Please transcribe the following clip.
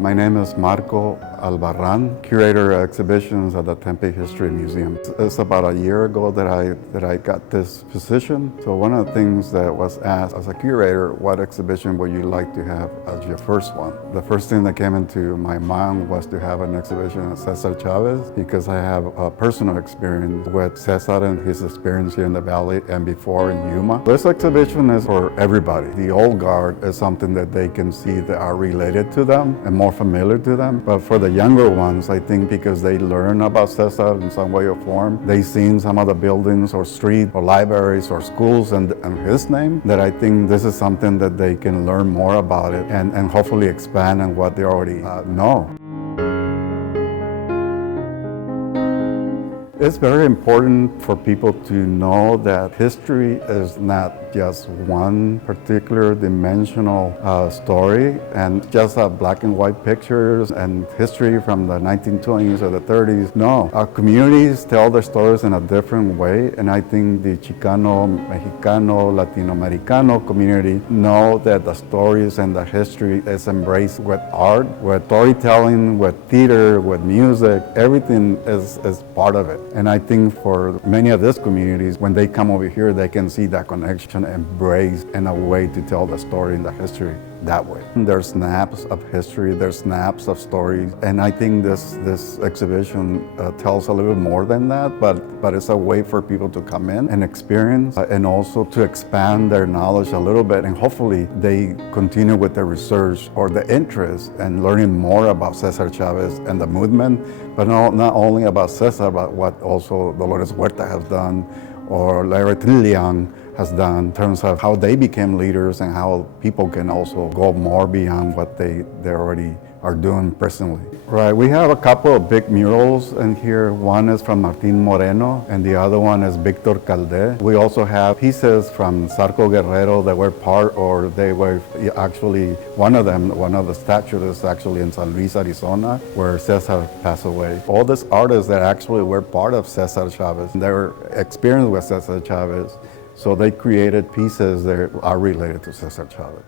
My name is Marco Albarran, curator of exhibitions at the Tempe History Museum. It's about a year ago that I got this position. So one of the things that was asked as a curator, what exhibition would you like to have as your first one? The first thing that came into my mind was to have an exhibition of Cesar Chavez, because I have a personal experience with Cesar and his experience here in the Valley and before in Yuma. This exhibition is for everybody. The old guard is something that they can see that are related to them and more familiar to them. But for the younger ones, I think because they learn about Cesar in some way or form, they've seen some of the buildings or street or libraries or schools and his name, that I think this is something that they can learn more about it and hopefully expand on what they already know. It's very important for people to know that history is not just one particular dimensional story and just black and white pictures and history from the 1920s or the 30s. No, our communities tell their stories in a different way, and I think the Chicano, Mexicano, Latino-Americano community know that the stories and the history is embraced with art, with storytelling, with theater, with music. Everything is part of it. And I think for many of these communities, when they come over here, they can see that connection, embrace, and a way to tell the story and the history that way. There's snaps of history, there's snaps of stories, and I think this exhibition tells a little more than that, but it's a way for people to come in and experience and also to expand their knowledge a little bit, and hopefully they continue with their research or the interest in learning more about Cesar Chavez and the movement, but not only about Cesar, but what also Dolores Huerta has done or Larry Trillian has done in terms of how they became leaders and how people can also go more beyond what they already are doing presently. Right, we have a couple of big murals in here. One is from Martin Moreno and the other one is Victor Calde. We also have pieces from Zarco Guerrero that were they were actually, one of the statues is actually in San Luis, Arizona, where Cesar passed away. All these artists that actually were part of Cesar Chavez, they were experienced with Cesar Chavez, so they created pieces that are related to Cesar Chavez.